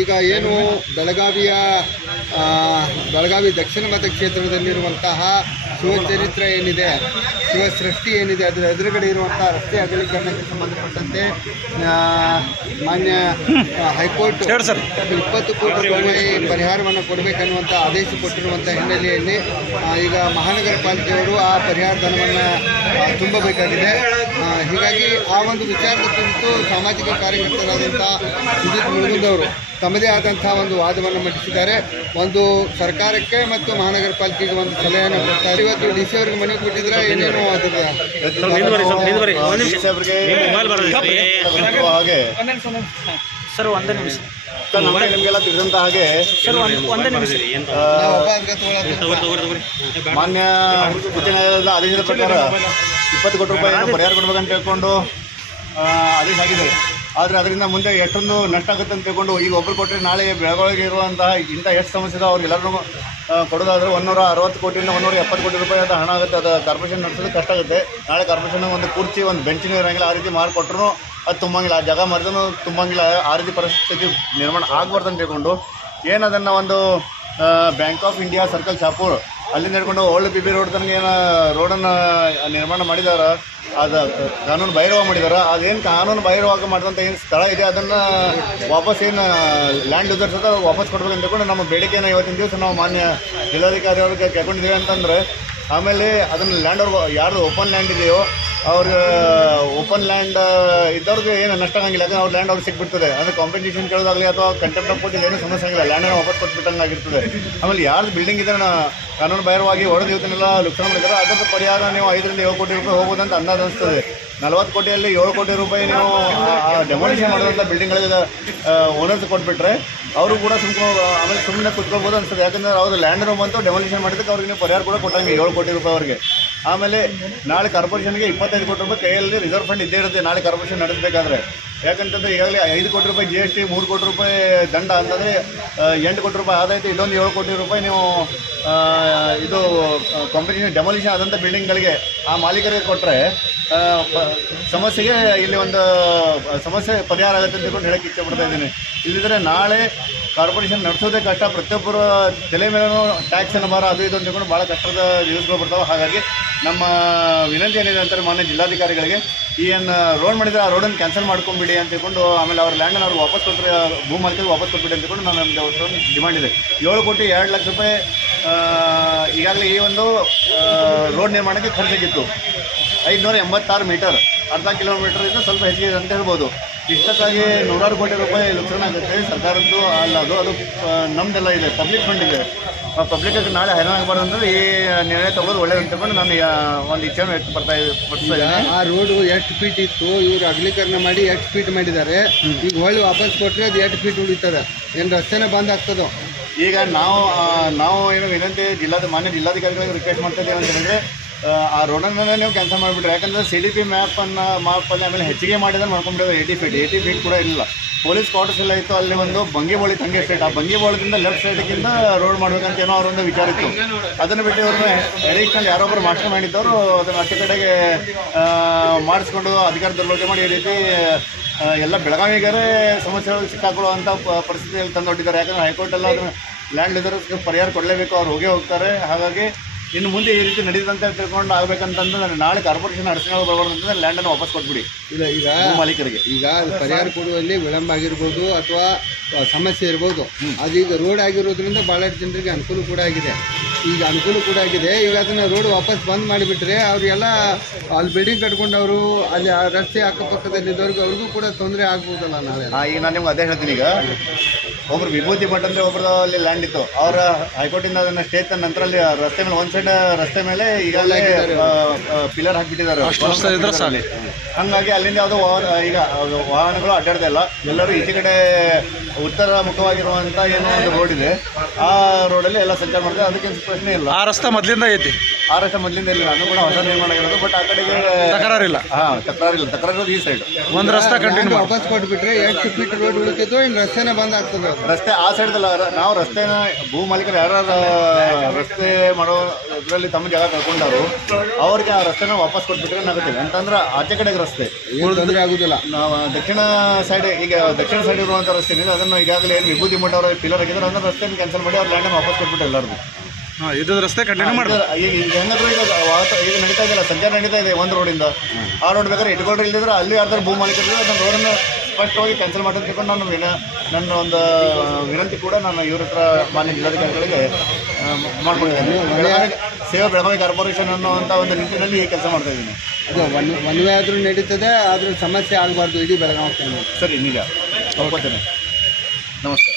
ಈಗ ಏನು ಬೆಳಗಾವಿಯ ಬೆಳಗಾವಿ ದಕ್ಷಿಣ ಮತಕ್ಷೇತ್ರದಲ್ಲಿರುವಂತಹ ಶಿವಚರಿತ್ರೆ ಏನಿದೆ ಶಿವಸೃಷ್ಟಿ ಏನಿದೆ ಅದರ ಎದುರುಗಡೆ ಇರುವಂತಹ ರಸ್ತೆ ಅಗಲೀಕರಣಕ್ಕೆ ಸಂಬಂಧಪಟ್ಟಂತೆ ಮಾನ್ಯ ಹೈಕೋರ್ಟ್ ಇಪ್ಪತ್ತು ಕೋಟಿ ರೂಪಾಯಿ ಪರಿಹಾರವನ್ನು ಕೊಡಬೇಕನ್ನುವಂಥ ಆದೇಶ ಕೊಟ್ಟಿರುವಂಥ ಹಿನ್ನೆಲೆಯಲ್ಲಿ ಈಗ ಮಹಾನಗರ ಪಾಲಿಕೆಯವರು ಆ ಪರಿಹಾರ ಧನವನ್ನು ತುಂಬಬೇಕಾಗಿದೆ. ಹೀಗಾಗಿ ಆ ಒಂದು ವಿಚಾರದ ಕುರಿತು ಸಾಮಾಜಿಕ ಕಾರ್ಯಕರ್ತರಾದಂಥ ಸುಜಿತ್ ಮುಳುಗುಂದವರು ತಮ್ಮದೇ ಆದಂಥ ಒಂದು ವಾದವನ್ನು ಮಂಡಿಸಿದ್ದಾರೆ. ಒಂದು ಸರ್ಕಾರಕ್ಕೆ ಮತ್ತು ಮಹಾನಗರ ಪಾಲಿಕೆಗೆ ಒಂದು ಸಲಹೆಯನ್ನು ಕೊಡ್ತಾರೆ ಇವತ್ತು ಡಿ ಸಿ ಅವರಿಗೆ ಮನವಿ ಕೊಟ್ಟಿದ್ರೆ ಏನೇನು ಅದರ ಹಾಗೆ ಸರ್. ಒಂದೇ ನಿಮಿಷ. ನಮಗೆ ನಿಮಗೆಲ್ಲ ತಿಳಿದಂತ ಹಾಗೆ. ಮಾನ್ಯ ಉಚ್ಚ ನ್ಯಾಯಾಲಯದ ಆದೇಶದ ಪ್ರಕಾರ ಇಪ್ಪತ್ತು ಕೋಟಿ ರೂಪಾಯಿ ಪರಿಹಾರ ಕೊಡ್ಬೇಕಂತ ಹೇಳ್ಕೊಂಡು ಆದೇಶ ಆಗಿದೆ ಆದರೆ ಅದರಿಂದ ಮುಂದೆ ಎಷ್ಟೊಂದು ನಷ್ಟ ಆಗುತ್ತೆ ಅಂತ ತಿಳ್ಕೊಂಡು, ಈಗ ಒಬ್ಬರು ಕೊಟ್ಟರೆ ನಾಳೆ ಬೆಳಗೊಳಗೆ ಇರುವಂತಹ ಇಂಥ ಎಷ್ಟು ಸಮಸ್ಯೆ ಇದೆ ಅವ್ರಿಗೆಲ್ಲರೂ ಕೊಡೋದಾದ್ರೆ ಒಂದೂರ ಅರವತ್ತು ಕೋಟಿಯಿಂದ ಒಂದೂರ ಎಪ್ಪತ್ತು ಕೋಟಿ ರೂಪಾಯಿ ಅದು ಹಣ ಆಗುತ್ತೆ. ಅದು ಕಾರ್ಪೊರೇಷನ್ ನಡೆಸೋದು ಕಷ್ಟ ಆಗುತ್ತೆ. ನಾಳೆ ಕಾರ್ಪೊರೇಷನ್ ಒಂದು ಕುರ್ಚಿ, ಒಂದು ಬೆಂಚಿನೂ ಇರೋಂಗಿಲ್ಲ, ಆ ರೀತಿ ಮಾಡಿಕೊಟ್ರು ಅದು ತುಂಬಂಗಿಲ್ಲ. ಆ ಜಾಗ ಮರೆದೂ ತುಂಬಂಗಿಲ್ಲ. ಆ ರೀತಿ ಪರಿಸ್ಥಿತಿ ನಿರ್ಮಾಣ ಆಗಬಾರ್ದು ಅಂತ ತಿಳ್ಕೊಂಡು, ಏನದನ್ನು ಒಂದು Bank of India circle Shahapur ಅಲ್ಲಿಂದ ನಡ್ಕೊಂಡು ಓಲ್ಡ್ ಬಿ ಬಿ ರೋಡ್ ತನಕ ಏನು ರೋಡನ್ನು ನಿರ್ಮಾಣ ಮಾಡಿದಾರ, ಅದು ಕಾನೂನು ಬಹಿರವ ಮಾಡಿದಾರ, ಅದೇನು ಕಾನೂನು ಬಹಿರವಾಗ ಮಾಡಿದಂಥ ಏನು ಸ್ಥಳ ಇದೆ, ಅದನ್ನು ವಾಪಸ್ ಏನು ಲ್ಯಾಂಡ್ ಯೂಸರ್ಸ್ ಅದ ವಾಪಸ್ ಕೊಡ್ಬೇಕು ಅಂತ ನಮ್ಮ ಬೇಡಿಕೆಯನ್ನು ಇವತ್ತಿನ ದಿವಸ ನಾವು ಮಾನ್ಯ ಜಿಲ್ಲಾಧಿಕಾರಿ ಅವ್ರಿಗೆ ಕೇಳ್ಕೊಂಡಿದ್ದೀವಿ ಅಂತಂದ್ರೆ, ಆಮೇಲೆ ಅದನ್ನು ಲ್ಯಾಂಡ್ ಅವ್ರಿಗೆ ಯಾರ್ದು ಓಪನ್ ಲ್ಯಾಂಡ್ ಇದೆಯೋ ಅವ್ರಿಗೆ ಓಪನ್ ಲ್ಯಾಂಡ್ ಇದ್ದವ್ರಿಗೆ ಏನು ನಷ್ಟ ಆಗಂಗಿಲ್ಲ. ಯಾಕಂದ್ರೆ ಅವ್ರ ಲ್ಯಾಂಡ್ ಅವ್ರಿಗೆ ಸಿಕ್ಬಿಡ್ತದೆ. ಅಂದರೆ ಕಾಂಪಿಟೇಷನ್ ಕೇಳೋದಾಗಲಿ ಅಥವಾ ಕಂಟೆಂಪ್ಟ್ ಆಫ್ ಕೋರ್ಟ್ ಏನು ಸಮಸ್ಯೆ ಆಗಿಲ್ಲ. ಲ್ಯಾಂಡನ್ನು ವಾಪಸ್ ಕೊಟ್ಬಿಟ್ಟಂಗೆ ಆಗಿರ್ತದೆ. ಆಮೇಲೆ ಯಾರ್ದು ಬಿಲ್ಡಿಂಗ್ ಇದ್ರೆ ಕಾನೂನು ಬಾಹಿರವಾಗಿ ಹೊಡೆದು ಇವತ್ತನ್ನೆಲ್ಲ ಲುಕ್ಸಾನ್ ಮಾಡಿದ್ದಾರೆ ಅದರ ಪರಿಹಾರ ನೀವು ಐದರಿಂದ ಏಳು ಕೋಟಿ ರೂಪಾಯಿ ಹೋಗೋದಂತ ಅಂದಾಜು ಅನಿಸ್ತದೆ. ನಲ್ವತ್ತು ಕೋಟಿಯಲ್ಲಿ ಏಳು ಕೋಟಿ ರೂಪಾಯಿ ನೀವು ಡೆಮಾಲಿಷನ್ ಮಾಡಿದಂಥ ಬಿಲ್ಡಿಂಗ್ಗಳಿಗೆ ಓನರ್ಸ್ ಕೊಟ್ಬಿಟ್ರೆ ಅವರು ಕೂಡ ಸುಮ್ಮನೆ ಆಮೇಲೆ ಸುಮ್ಮನೆ ಕುತ್ಕೊಳ್ಬೋದು ಅನಿಸ್ತದೆ. ಯಾಕಂದ್ರೆ ಅವ್ರು ಲ್ಯಾಂಡ್ ರೂಮ್ ಅಂತೂ ಡೆಮಾಲಿಷನ್ ಮಾಡಿದ್ದಕ್ಕೆ ಅವ್ರಿಗೆ ನೀವು ಪರಿಹಾರ ಕೂಡ ಕೊಟ್ಟಂಗೆ ಏಳು ಕೋಟಿ ರೂಪಾಯಿ ಅವ್ರಿಗೆ. ಆಮೇಲೆ ನಾಳೆ ಕಾರ್ಪೊರೇಷನ್ಗೆ ಇಪ್ಪತ್ತೈದು ಕೋಟಿ ರೂಪಾಯಿ ಕೈಯಲ್ಲಿ ರಿಸರ್ವ್ ಫಂಡ್ ಇದ್ದೇ ಇರುತ್ತೆ, ನಾಳೆ ಕಾರ್ಪೊರೇಷನ್ ನಡೆಸಬೇಕಾದ್ರೆ. ಯಾಕಂತಂದ್ರೆ ಈಗಾಗಲೇ ಐದು ಕೋಟಿ ರೂಪಾಯಿ ಜಿ ಎಸ್ ಟಿ ಮೂರು ಕೋಟಿ ರೂಪಾಯಿ ದಂಡ ಅಂತಂದರೆ ಎಂಟು ಕೋಟಿ ರೂಪಾಯಿ ಆದಾಯ್ತು, ಇನ್ನೊಂದು ಏಳು ಕೋಟಿ ರೂಪಾಯಿ ನೀವು ಇದು ಕಂಪನಿ ಡೆಮಾಲಿಷನ್ ಆದಂಥ ಬಿಲ್ಡಿಂಗ್ಗಳಿಗೆ ಆ ಮಾಲೀಕರಿಗೆ ಕೊಟ್ಟರೆ ಸಮಸ್ಯೆಗೆ ಇಲ್ಲಿ ಒಂದು ಸಮಸ್ಯೆ ಪರಿಹಾರ ಆಗುತ್ತೆ ಅಂತ ಹೇಳೋಕ್ಕೆ ಇಚ್ಛೆ ಪಡ್ತಾ ಇದ್ದೀನಿ. ಇಲ್ಲಿದ್ರೆ ನಾಳೆ ಕಾರ್ಪೊರೇಷನ್ ನಡೆಸೋದೇ ಕಷ್ಟ. ಪ್ರತಿಯೊಬ್ಬರ ತಲೆ ಮೇಲೂ ಟ್ಯಾಕ್ಸನ್ನು ಭಾರ ಅದು ಇದು ಅಂತ ತಿಳ್ಕೊಂಡು ಭಾಳ ಕಷ್ಟದ ದಿವಸಗಳು ಬರ್ತಾವೆ. ಹಾಗಾಗಿ ನಮ್ಮ ವಿನಂತಿ ಏನಿದೆ ಅಂತಾರೆ ಮಾನ್ಯ ಜಿಲ್ಲಾಧಿಕಾರಿಗಳಿಗೆ ಈ ಏನು ರೋಡ್ ಮಾಡಿದರೆ ಆ ರೋಡನ್ನು ಕ್ಯಾನ್ಸಲ್ ಮಾಡ್ಕೊಂಬಿಡಿ ಅಂತ ಹೇಳ್ಕೊಂಡು ಆಮೇಲೆ ಅವ್ರ ಲ್ಯಾಂಡನ್ನು ಅವ್ರು ವಾಪಸ್ ಕೊಟ್ಟರೆ ಭೂ ಮಾಲೀಕರಿಗೆ ವಾಪಸ್ ಕೊಟ್ಬಿಡಿ ಅಂತಕೊಂಡು ನಾನು ಅವತ್ತು ಡಿಮಾಂಡ್ ಇದೆ. ಏಳು ಕೋಟಿ ಎರಡು ಲಕ್ಷ ರೂಪಾಯಿ ಈಗಾಗಲೇ ಈ ಒಂದು ರೋಡ್ ನಿರ್ಮಾಣಕ್ಕೆ ಖರ್ಚಾಗಿತ್ತು ಐದುನೂರ ಎಂಬತ್ತಾರು ಮೀಟರ್ ಅರ್ಧ ಕಿಲೋಮೀಟರ್ ಇಂದ ಸ್ವಲ್ಪ ಹೆಚ್ಚಿಗೆ ಅಂತ ಹೇಳ್ಬೋದು. ಇಷ್ಟಕ್ಕಾಗಿ ನೂರಾರು ಕೋಟಿ ರೂಪಾಯಿ ಲುಕ್ಸಾನ್ ಆಗುತ್ತೆ ಸರ್ಕಾರದ್ದು ಅಲ್ಲ ಅದು ಅದು ನಮ್ಮದೆಲ್ಲ ನಮ್ದೆಲ್ಲ ಇದೆ ಪಬ್ಲಿಕ್ ಫಂಡ್ ಇದೆ. ಪಬ್ಲಿಕ್ ನಾಳೆ ಹೈರಾಣ ಆಗಬಾರ್ದು ಅಂದರೆ ಈ ನಿರ್ಣಯ ತಗೋದು ಒಳ್ಳೆಯದು ಅಂತ ತಿಳ್ಕೊಂಡು ನಾನು ಒಂದು ಇಚ್ಛೆಯನ್ನು ವ್ಯಕ್ತಪಡ್ತಾ ಪಡಿಸ್ತಾ ಇದ್ದೀನಿ. ಆ ರೋಡ್ ಎಷ್ಟು ಫೀಟ್ ಇತ್ತು ಇವರು ಅಗಲೀಕರಣ ಮಾಡಿ ಎಷ್ಟು ಫೀಟ್ ಮಾಡಿದ್ದಾರೆ ಈಗ ಹೊಳ್ಳಿ ವಾಪಸ್ ಕೊಟ್ಟರೆ ಅದು ಎಷ್ಟು ಫೀಟ್ ಉಳಿತದೆ? ಏನು ರಸ್ತೆನೇ ಬಂದ್ ಆಗ್ತದೋ? ಈಗ ನಾವು ನಾವು ಏನು ವಿನಂತಿ ಜಿಲ್ಲಾದ ಮಾನ್ಯ ಜಿಲ್ಲಾಧಿಕಾರಿಗಳಿಗೆ ರಿಕ್ವೆಸ್ಟ್ ಮಾಡ್ತಾ ಇದ್ದೀವಿ ಅಂತ ಹೇಳಿದ್ರೆ ಆ, ರೋಡ್ ಮೇಲೆ ನೀವು ಕ್ಯಾನ್ಸಲ್ ಮಾಡಿಬಿಟ್ರೆ ಯಾಕಂದ್ರೆ ಸಿ ಡಿ ಪಿ ಮ್ಯಾಪನ್ನು ಮ್ಯಾಪಲ್ಲಿ ಆಮೇಲೆ ಹೆಚ್ಚಿಗೆ ಮಾಡಿದ್ರೆ ಮಾಡ್ಕೊಂಡ್ಬಿಡೋದು ಏಯ್ಟಿ ಫೀಟ್ ಏಯ್ಟಿ ಫೀಟ್ ಕೂಡ ಇಲ್ಲ. ಪೊಲೀಸ್ ಕ್ವಾರ್ಟರ್ಸ್ ಎಲ್ಲ ಇತ್ತು ಅಲ್ಲಿ ಒಂದು ಬಂಗಿಬೋಳಿ ತಂಗೆ ಸ್ಟ್ರೇಟ್ ಆ ಬಂಗಿಬೋಳದಿಂದ ಲೆಫ್ಟ್ ಸೈಡ್ಗಿಂತ ರೋಡ್ ಮಾಡ್ಬೇಕಂತ ಏನೋ ಅವರೊಂದು ವಿಚಾರ ಇತ್ತು. ಅದನ್ನು ಬಿಟ್ಟು ಅವ್ರನ್ನ ಎಡಿಷನಲ್ ಯಾರೊಬ್ಬರು ಮಾಸ್ಟರ್ ಮಾಡಿದ್ದವರು ಅದನ್ನು ಅಚ್ಚು ಕಡೆಗೆ ಮಾಡಿಸ್ಕೊಂಡು ಅಧಿಕಾರ ದುರ್ಬಳಕೆ ಮಾಡಿ ಈ ರೀತಿ ಎಲ್ಲ ಬೆಳಗಾವಿಗರೇ ಸಮಸ್ಯೆಗಳು ಸಿಕ್ಕಾಕೊಳ್ಳುವಂಥ ಪರಿಸ್ಥಿತಿಯಲ್ಲಿ ತಂದೊಡ್ಡಿದ್ದಾರೆ ಯಾಕಂದರೆ ಹೈಕೋರ್ಟ್ ಎಲ್ಲ ಅದನ್ನು ಲ್ಯಾಂಡ್ ಲಿದರ್ಸ್ಗೆ ಪರಿಹಾರ ಕೊಡಲೇಬೇಕು ಅವ್ರು ಹೋಗೇ ಹೋಗ್ತಾರೆ. ಹಾಗಾಗಿ ಇನ್ನು ಮುಂದೆ ಈ ರೀತಿ ನಡೀತಂತೆ ತಿಳ್ಕೊಂಡು ಆಗ್ಬೇಕಂತಂದ್ರೆ ನಾಳೆ ಕಾರ್ಪೊರೇಷನ್ ಅಡಚಣೆಗಳು ಬರಬಾರ್ದು ಅಂತಂದ್ರೆ ಲ್ಯಾಂಡನ್ನು ವಾಪಸ್ ಕೊಟ್ಬಿಡಿ. ಇಲ್ಲ ಈಗ ಮಾಲೀಕರಿಗೆ. ಈಗ ಪರಿಹಾರ ಕೊಡುವಲ್ಲಿ ವಿಳಂಬ ಆಗಿರ್ಬೋದು ಅಥವಾ ಸಮಸ್ಯೆ ಇರ್ಬೋದು. ಅದೀಗ ರೋಡ್ ಆಗಿರೋದ್ರಿಂದ ಬಹಳಷ್ಟು ಜನರಿಗೆ ಅನುಕೂಲ ಕೂಡ ಆಗಿದೆ. ಈಗ ಅನುಕೂಲ ಕೂಡ ಆಗಿದೆ. ಈಗ ಅದನ್ನ ರೋಡ್ ವಾಪಸ್ ಬಂದ್ ಮಾಡಿಬಿಟ್ರೆ ಅವ್ರಿಗೆಲ್ಲ ಅಲ್ಲಿ ಬಿಲ್ಡಿಂಗ್ ಕಟ್ಕೊಂಡವರು ಅಲ್ಲಿ ಆ ರಸ್ತೆ ಅಕ್ಕಪಕ್ಕದಲ್ಲಿ ಇದ್ದವ್ರಿಗೆ ಅವ್ರಿಗೂ ಕೂಡ ತೊಂದರೆ ಆಗ್ಬೋದಲ್ಲ ನಾಳೆ ಈಗ ನಾನು ನಿಮ್ಗೆ ಅದೇ ಹೇಳ್ತೀನಿ ಈಗ. ಒಬ್ರು ವಿಭೂತಿ ಭಟ್ ಅಂದರೆ ಒಬ್ರು ಅಲ್ಲಿ ಲ್ಯಾಂಡ್ ಇತ್ತು. ಅವರ ಹೈಕೋರ್ಟಿಂದ ಅದನ್ನ ಸ್ಟೇ ತಂದ ನಂತರ ಅಲ್ಲಿ ರಸ್ತೆ ಮೇಲೆ ಒಂದು ಸೈಡ್ ರಸ್ತೆ ಮೇಲೆ ಈಗಾಗಲೇ ಪಿಲ್ಲರ್ ಹಾಕಿಬಿಟ್ಟಿದ್ದಾರೆ. ಸಾಲಿ ಹಂಗಾಗಿ ಅಲ್ಲಿಂದ ಯಾವುದೋ ವಾಹನ ಈಗ ವಾಹನಗಳು ಅಡ್ಡಾಡ್ತಾ ಇಲ್ಲ ಎಲ್ಲರೂ ಈಚೆ ಕಡೆ ಉತ್ತರ ಮುಖವಾಗಿರುವಂಥ ಏನೋ ಒಂದು ರೋಡ್ ಇದೆ. ಆ ರೋಡಲ್ಲಿ ಎಲ್ಲ ಸಂಚಾರ ಮಾಡ್ತಾರೆ. ಅದಕ್ಕೆ ಸ್ವಲ್ಪ ಪ್ರಶ್ನೆ ಇಲ್ಲ. ಆ ರಸ್ತೆ ಮೊದಲಿಂದ ಐತಿ. ಆ ರಸ್ತೆ ಮೊದಲಿಂದ ಇಲ್ಲ. ಅದು ಕೂಡ ಹೊಸ ನಿರ್ಮಾಣ ಆಗಿರೋದು ಬಟ್ ಆ ಕಡೆಗೆ ತಕರಾರಿಲ್ಲ. ಹಾಂ ತಕರಾರಿಲ್ಲ. ತಕರಾರಿರೋದು ಈ ಸೈಡ್ ಒಂದು ರಸ್ತೆ ಕಂಟಿನ್ಯೂ ವಾಪಸ್ ಕೊಟ್ಬಿಟ್ರೆ ಎಷ್ಟು ಫೀಟ್ ರೋಡ್ ಉಳಿತಿದ್ದು ಇನ್ನು ರಸ್ತೆನೇ ಬಂದ್ ಆಗ್ತದೆ ರಸ್ತೆ ಆ ಸೈಡ್ದಲ್ಲ ನಾವು ರಸ್ತೆನ ಭೂ ಮಾಲೀಕರು ಯಾರು ರಸ್ತೆ ಮಾಡೋ ಇದರಲ್ಲಿ ತಮ್ಮ ಜಾಗ ಕಳ್ಕೊಂಡಾರು ಅವ್ರಿಗೆ ಆ ರಸ್ತೆನ ವಾಪಸ್ ಕೊಟ್ಬಿಟ್ರೆ ಏನಾಗುತ್ತೆ ಅಂತಂದ್ರೆ ಆಚೆ ಕಡೆಗೆ ರಸ್ತೆ. ತೊಂದರೆ ಆಗುದಿಲ್ಲ. ನಾವು ದಕ್ಷಿಣ ಸೈಡ್ ಈಗ ದಕ್ಷಿಣ ಸೈಡ್ ಇರುವಂಥ ರಸ್ತೆ ಅದನ್ನು ಈಗಾಗಲೇ ಏನು ವಿಭೂತಿ ಮಠ ಅವರ ಪಿಲ್ಲರ್ ಹಾಕಿದ್ರೆ ಅದನ್ನ ರಸ್ತೆಯನ್ನು ಕ್ಯಾನ್ಸಲ್ ಮಾಡಿ ಅವ್ರ ಲ್ಯಾಂಡನ್ನು ವಾಪಸ್ ಕೊಟ್ಬಿಟ್ಟು ಎಲ್ಲರಿಗೂ. ಹಾಂ ಇದು ರಸ್ತೆ ಕಂಟಿನ್ಯೂ ಮಾಡಿ. ಈಗ ಈಗ ಹೆಂಗಾದ್ರೂ ಈಗ ವಾತ- ಈಗ ನಡೀತಾ ಇದೆಯಲ್ಲ ಸಂಚಾರ ನಡೀತಾ ಇದೆ ಒಂದು ರೋಡಿಂದ ಆ ರೋಡ್ ಬೇಕಾದ್ರೆ ಇಟ್ಕೊಂಡ್ರೆ ಇಲ್ಲದಿದ್ರೆ ಅಲ್ಲಿ ಯಾರ್ದಾರು ಭೂ ಮಾಲೀಕರು ಅದನ್ನ ರೋಡನ್ನು ಹೋಗಿ ಕ್ಯಾನ್ಸಲ್ ಮಾಡೋದು ತಿಳ್ಕೊಂಡು ನಾನು ವಿನ ನನ್ನ ಒಂದು ವಿನಂತಿ ಕೂಡ ನಾನು ಇವ್ರ ಹತ್ರ ಮಾನ್ಯ ಜಿಲ್ಲಾಧಿಕಾರಿಗಳಿಗೆ ಆ, ಮಾಡ್ಕೊಂಡಿದ್ದೇನೆ. ಬೆಳಗಾವಿ ಸೇವಾ ಬೆಳಗಾವಿ ಕಾರ್ಪೊರೇಷನ್ ಅನ್ನುವಂಥ ಒಂದು ನಿಟ್ಟಿನಲ್ಲಿ ಕೆಲಸ ಮಾಡ್ತಾ ಇದ್ದೀನಿ. ಅದು ಒನ್ ಒನ್ ವೇ ಆದ್ರೂ ನಡೀತದೆ ಆದರೂ ಸಮಸ್ಯೆ ಆಗಬಾರ್ದು ಇಡೀ ಬೆಳಗಾವಿ. ಸರಿ ನೀಗ ಒಪ್ಕೋತೇನೆ ನಮಸ್ಕಾರ.